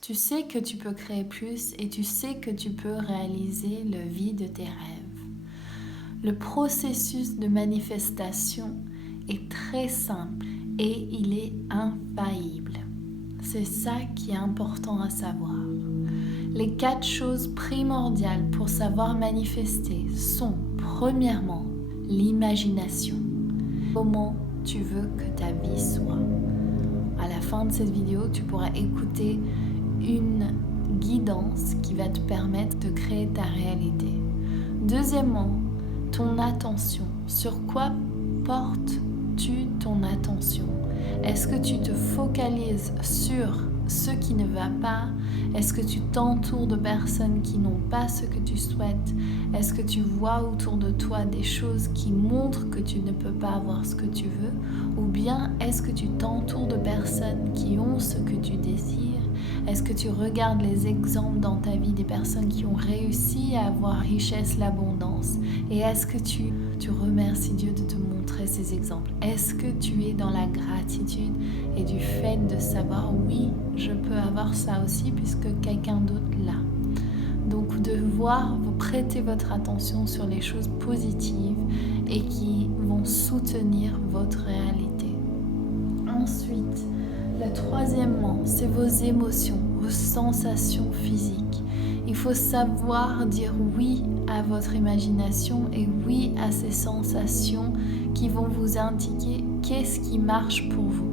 Tu sais que tu peux créer plus et tu sais que tu peux réaliser la vie de tes rêves. Le processus de manifestation est très simple et il est infaillible. C'est ça qui est important à savoir. Les 4 choses primordiales pour savoir manifester sont, premièrement, l'imagination. Comment tu veux que ta vie soit. À la fin de cette vidéo, tu pourras écouter une guidance qui va te permettre de créer ta réalité. Deuxièmement, ton attention. Sur quoi portes-tu ton attention? Est-ce que tu te focalises sur ce qui ne va pas? Est-ce que tu t'entoures de personnes qui n'ont pas ce que tu souhaites? Est-ce que tu vois autour de toi des choses qui montrent que tu ne peux pas avoir ce que tu veux? Ou bien est-ce que tu t'entoures de personnes qui ont ce que tu désires? Est-ce que tu regardes les exemples dans ta vie des personnes qui ont réussi à avoir richesse, l'abondance? Et est-ce que tu remercies Dieu de te montrer ces exemples? Est-ce que tu es dans la gratitude et du fait de savoir, oui, je peux avoir ça aussi puisque quelqu'un d'autre l'a? Donc vous prêter votre attention sur les choses positives et qui vont soutenir votre réalité. Ensuite, le troisièmement, c'est vos émotions, vos sensations physiques. Il faut savoir dire oui à votre imagination et oui à ces sensations qui vont vous indiquer qu'est-ce qui marche pour vous.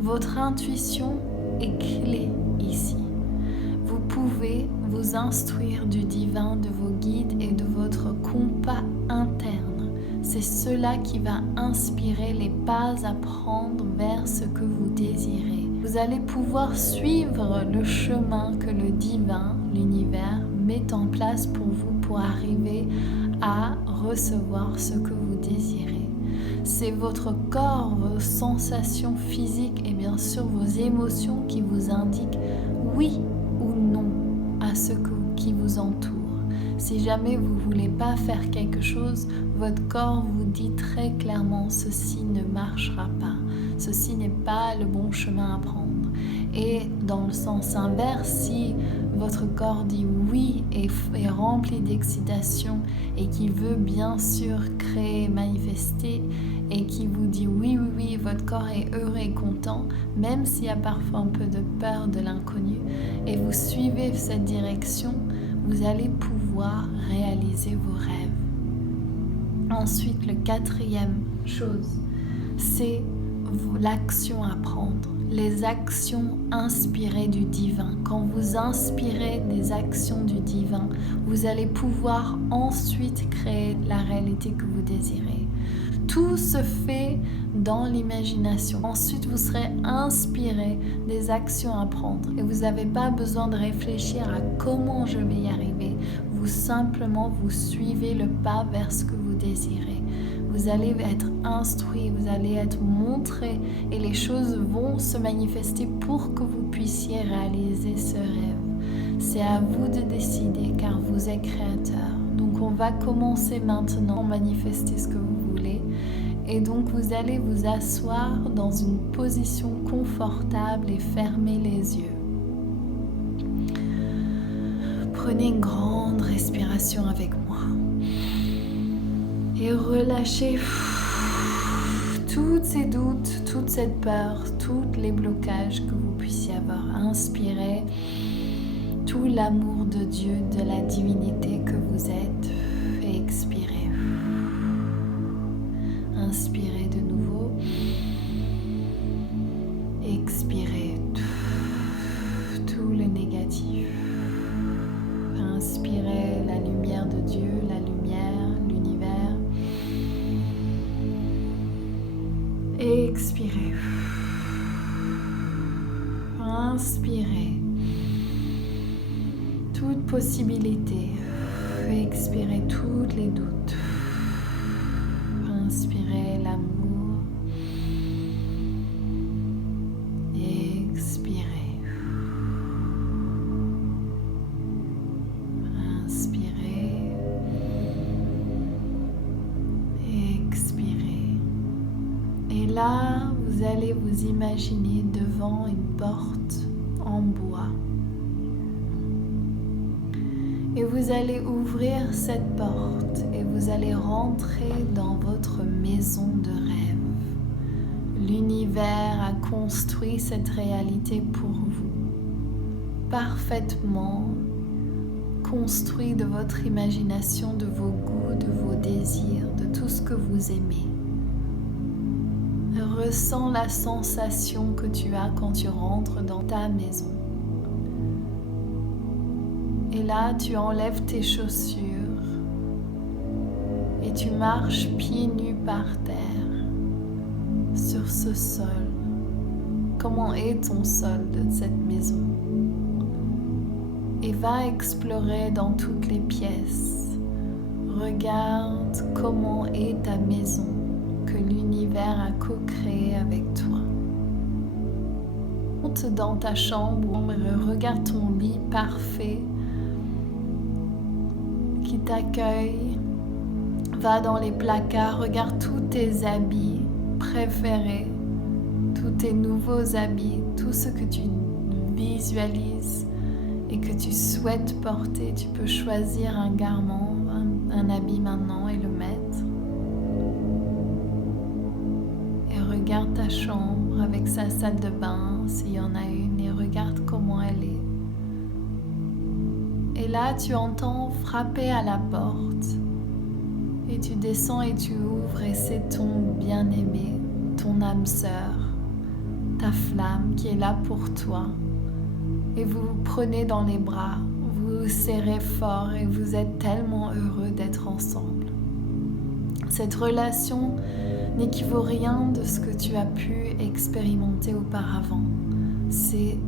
Votre intuition est clé ici. Vous pouvez vous instruire du divin, de vos guides et de votre compas interne. C'est cela qui va inspirer les pas à prendre vers ce que vous désirez. Vous allez pouvoir suivre le chemin que le divin, l'univers, met en place pour vous pour arriver à recevoir ce que vous désirez. C'est votre corps, vos sensations physiques et bien sûr vos émotions qui vous indiquent oui ou non à ce qui vous entoure. Si jamais vous ne voulez pas faire quelque chose, votre corps vous dit très clairement ceci ne marchera pas, ceci n'est pas le bon chemin à prendre. Et dans le sens inverse, si votre corps dit oui et est rempli d'excitation et qui veut bien sûr créer, manifester et qui vous dit oui, votre corps est heureux et content, même s'il y a parfois un peu de peur de l'inconnu, et vous suivez cette direction, vous allez pouvoir réaliser vos rêves. Ensuite, le 4e chose, c'est l'action à prendre. Les actions inspirées du divin. Quand vous inspirez des actions du divin, vous allez pouvoir ensuite créer la réalité que vous désirez. Tout se fait dans l'imagination. Ensuite, vous serez inspiré des actions à prendre. Et vous n'avez pas besoin de réfléchir à comment je vais y arriver. Vous simplement, vous suivez le pas vers ce que vous désirez. Vous allez être instruit, vous allez être montré et les choses vont se manifester pour que vous puissiez réaliser ce rêve. C'est à vous de décider car vous êtes créateur. Donc on va commencer maintenant à manifester ce que vous voulez. Et donc vous allez vous asseoir dans une position confortable et fermer les yeux. Prenez une grande respiration avec moi. Et relâchez tous ces doutes, toute cette peur, tous les blocages que vous puissiez avoir. Inspirez tout l'amour de Dieu, de la divinité que vous êtes et expirez. Inspirez de nouveau. Expirez tout le négatif. Inspirez la lumière de Dieu, la lumière, l'univers. Expirez. Inspirez. Toute possibilité. Expirez tous les doutes. Inspirez l'amour. Expirez. Inspirez. Expirez. Et là, vous allez vous imaginer devant une porte en bois. Et vous allez ouvrir cette porte et vous allez rentrer dans votre maison de rêve. L'univers a construit cette réalité pour vous, parfaitement construit de votre imagination, de vos goûts, de vos désirs, de tout ce que vous aimez. Ressens la sensation que tu as quand tu rentres dans ta maison. Et là, tu enlèves tes chaussures et tu marches pieds nus par terre sur ce sol. Comment est ton sol de cette maison? Et va explorer dans toutes les pièces. Regarde comment est ta maison que l'univers a co-créée avec toi. Monte dans ta chambre et regarde ton lit parfait qui t'accueille. Va dans les placards, regarde tous tes habits préférés, tous tes nouveaux habits, tout ce que tu visualises et que tu souhaites porter. Tu peux choisir un garment, un habit maintenant et le mettre. Et regarde ta chambre avec sa salle de bain, s'il y en a une, et regarde comment elle est. Et là, tu entends frapper à la porte. Et tu descends et tu ouvres et c'est ton bien-aimé, ton âme sœur, ta flamme qui est là pour toi. Et vous vous prenez dans les bras, vous vous serrez fort et vous êtes tellement heureux d'être ensemble. Cette relation n'équivaut rien de ce que tu as pu expérimenter auparavant. C'est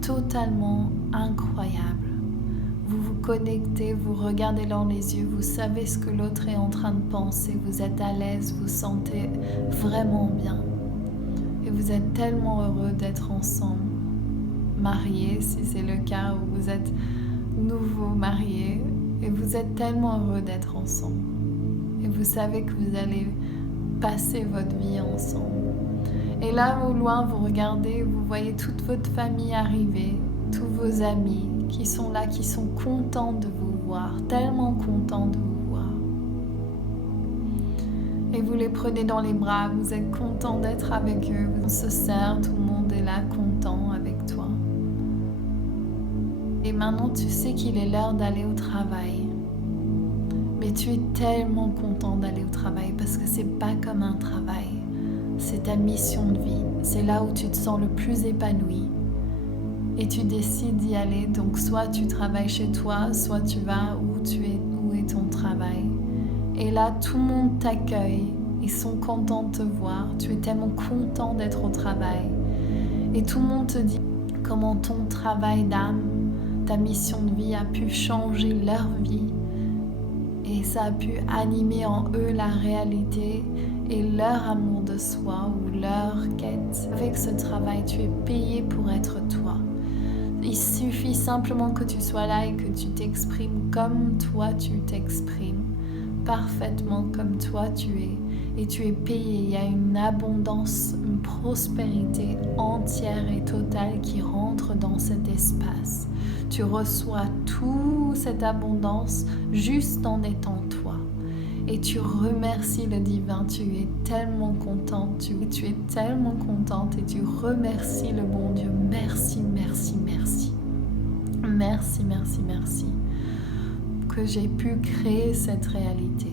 totalement incroyable. Vous vous connectez, vous regardez dans les yeux, vous savez ce que l'autre est en train de penser, vous êtes à l'aise, vous sentez vraiment bien. Et vous êtes tellement heureux d'être ensemble. Mariés, si c'est le cas, où vous êtes nouveau mariés, et vous êtes tellement heureux d'être ensemble. Et vous savez que vous allez passer votre vie ensemble. Et là, au loin, vous regardez, vous voyez toute votre famille arriver, tous vos amis qui sont là, qui sont contents de vous voir, tellement contents de vous voir. Et vous les prenez dans les bras, vous êtes contents d'être avec eux, on se serre, tout le monde est là, content avec toi. Et maintenant, tu sais qu'il est l'heure d'aller au travail. Mais tu es tellement content d'aller au travail parce que c'est pas comme un travail. C'est ta mission de vie. C'est là où tu te sens le plus épanoui. Et tu décides d'y aller. Donc, soit tu travailles chez toi, soit tu vas où est ton travail. Et là, tout le monde t'accueille. Ils sont contents de te voir. Tu es tellement content d'être au travail. Et tout le monde te dit comment ton travail d'âme, ta mission de vie a pu changer leur vie et ça a pu animer en eux la réalité et leur amour de soi ou leur quête. Avec ce travail, tu es payé pour être toi. Il suffit simplement que tu sois là et que tu t'exprimes comme toi tu t'exprimes, parfaitement comme toi tu es. Et tu es payé, il y a une abondance, une prospérité entière et totale qui rentre dans cet espace. Tu reçois toute cette abondance juste en étant toi. Et tu remercies le divin, tu es tellement contente, tu es tellement contente et tu remercies le bon Dieu. Merci, merci, merci. Merci, merci, merci que j'ai pu créer cette réalité.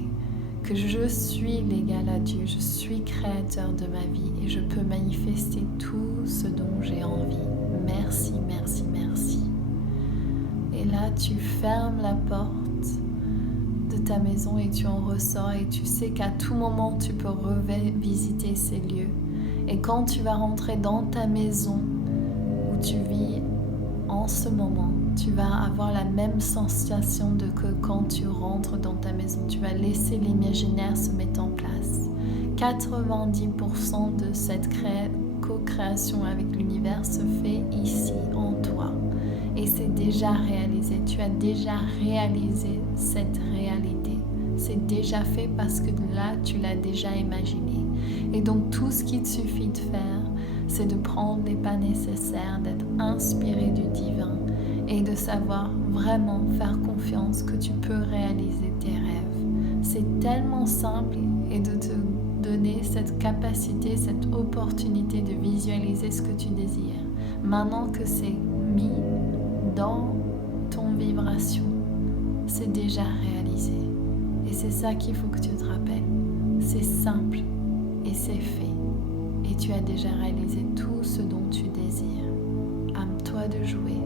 Que je suis l'égal à Dieu, je suis créateur de ma vie et je peux manifester tout ce dont j'ai envie. Merci, merci, merci. Et là, tu fermes la porte de ta maison et tu en ressors et tu sais qu'à tout moment, tu peux revisiter ces lieux. Et quand tu vas rentrer dans ta maison où tu vis en ce moment, tu vas avoir la même sensation que quand tu rentres dans ta maison. Tu vas laisser l'imaginaire se mettre en place. 90% de cette co-création avec l'univers se fait ici, en toi. Et c'est déjà réalisé. Tu as déjà réalisé cette réalité. C'est déjà fait parce que là, tu l'as déjà imaginé. Et donc, tout ce qu'il te suffit de faire, c'est de prendre les pas nécessaires, d'être inspiré du divin et de savoir vraiment faire confiance que tu peux réaliser tes rêves. C'est tellement simple et de te donner cette capacité, cette opportunité de visualiser ce que tu désires. Maintenant que c'est mis dans ton vibration, c'est déjà réalisé. Et c'est ça qu'il faut que tu te rappelles. C'est simple et c'est fait. Et tu as déjà réalisé tout ce dont tu désires. À toi de jouer.